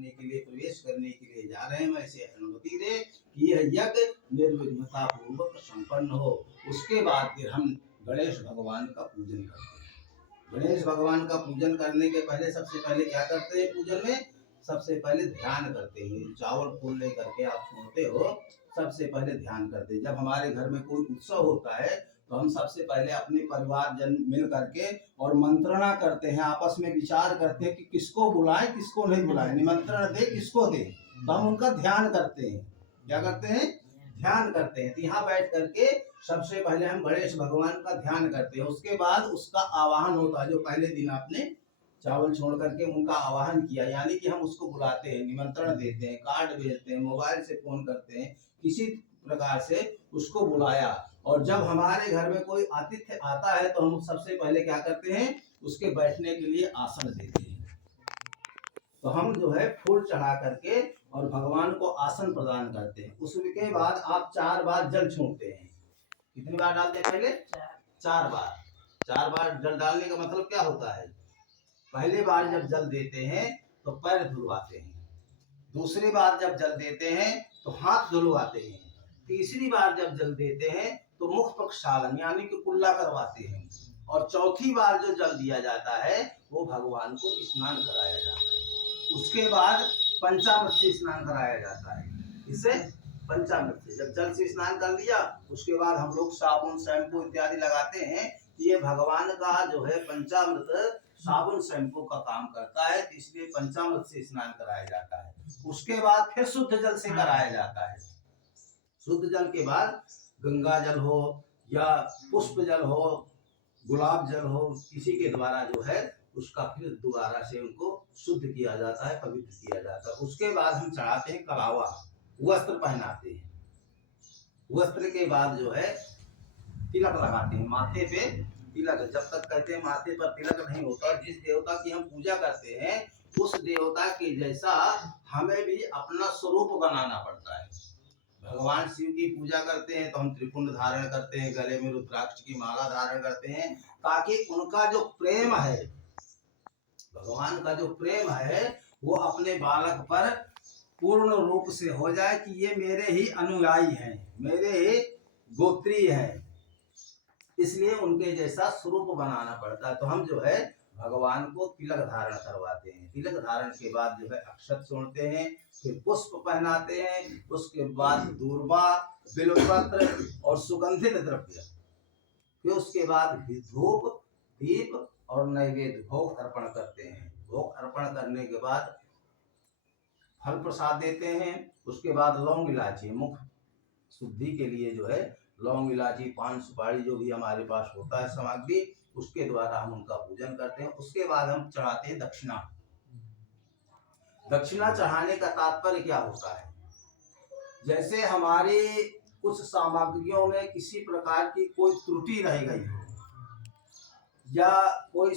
रखने के लिए, प्रवेश करने के लिए जा रहे हैं, मैं इसे अनुमति दे कि यह यज्ञ निर्विघ्नता पूर्वक संपन्न हो। उसके बाद फिर हम गणेश भगवान का पूजन करते हैं। गणेश भगवान का पूजन करने के पहले सबसे पहले क्या करते हैं? पूजन में सबसे पहले ध्यान करते हैं। चावल फूल लेकर के आप छोड़ते हो, सबसे पहले ध्यान करते हैं। जब हमारे घर में कोई उत्सव होता है तो हम सबसे पहले अपने परिवार जन मिल करके और मंत्रणा करते हैं, आपस में विचार करते हैं कि किसको बुलाएं, किसको नहीं बुलाएं, निमंत्रण दे, किसको दे। तो हम उनका ध्यान करते हैं। क्या करते हैं? ध्यान करते हैं। तो यहाँ बैठ करके सबसे पहले हम गणेश भगवान का ध्यान करते हैं। उसके बाद उसका आवाहन होता है। जो पहले दिन आपने चावल छोड़ करके उनका आवाहन किया, यानी कि हम उसको बुलाते हैं, निमंत्रण देते हैं, कार्ड भेजते हैं, मोबाइल से फोन करते हैं, किसी प्रकार से उसको बुलाया। और जब हमारे घर में कोई आतिथ्य आता है तो हम सबसे पहले क्या करते हैं? उसके बैठने के लिए आसन देते हैं। तो हम जो है फूल चढ़ा करके और भगवान को आसन प्रदान करते हैं। उसके बाद आप 4 बार जल छोड़ते हैं। कितनी बार डालते हैं? पहले 4 बार। 4 बार जल डालने का मतलब क्या होता है? पहली बार जब जल देते हैं तो पैर धुलवाते हैं, दूसरी बार जब जल देते हैं तो हाथ धुलवाते हैं, तीसरी बार जब जल देते हैं तो मुख प्रक्षालन यानी कि कुल्ला करवाते हैं, और चौथी बार जो जल दिया जाता है वो भगवान को स्नान कराया जाता है। उसके बाद पंचामृत से स्नान कराया जाता है। इससे पंचामृत से जब जल से स्नान कर लिया, उसके बाद हम लोग साबुन, शैम्पू इत्यादि लगाते हैं। ये भगवान का जो है पंचामृत साबुन शैम्पू का काम करता है, इसलिए पंचामृत से स्नान कराया जाता है। उसके बाद फिर शुद्ध जल से कराया जाता है। शुद्ध जल के बाद गंगा जल हो या पुष्प जल हो, गुलाब जल हो, किसी के द्वारा जो है उसका फिर दोबारा से उनको शुद्ध किया जाता है, पवित्र किया जाता है। उसके बाद हम चढ़ाते हैं कलावा, वस्त्र पहनाते हैं। वस्त्र के बाद जो है तिलक लगाते हैं माथे पे। तिलक जब तक कहते हैं माथे पर तिलक नहीं होता, जिस देवता की हम पूजा करते हैं उस देवता के जैसा हमें भी अपना स्वरूप बनाना पड़ता है। भगवान शिव की पूजा करते हैं तो हम त्रिपुंड धारण करते हैं, गले में रुद्राक्ष की माला धारण करते हैं, ताकि उनका जो प्रेम है, भगवान का जो प्रेम है वो अपने बालक पर पूर्ण रूप से हो जाए कि ये मेरे ही अनुयायी हैं, मेरे ही गोत्री हैं, इसलिए उनके जैसा स्वरूप बनाना पड़ता है। तो हम जो है भगवान को तिलक धारण करवाते हैं। तिलक धारण के बाद जो है अक्षत छोड़ते हैं, फिर पुष्प पहनाते हैं, उसके बाद दूर्वा, बिल्वपत्र और सुगंधित द्रव्य, फिर उसके बाद धूप, दीप और नैवेद्य भोग अर्पण करते हैं। भोग अर्पण करने के बाद फल प्रसाद देते हैं। उसके बाद लौंग इलायची, मुख शुद्धि के लिए जो है लौंग इलायची, पान सुपारी जो भी हमारे पास होता है सामग्री, उसके द्वारा हम उनका पूजन करते हैं। उसके बाद हम चढ़ाते हैं दक्षिणा। दक्षिणा चढ़ाने का तात्पर्य क्या होता है? जैसे हमारी कुछ सामग्रियों में किसी प्रकार की कोई त्रुटि रह गई हो या कोई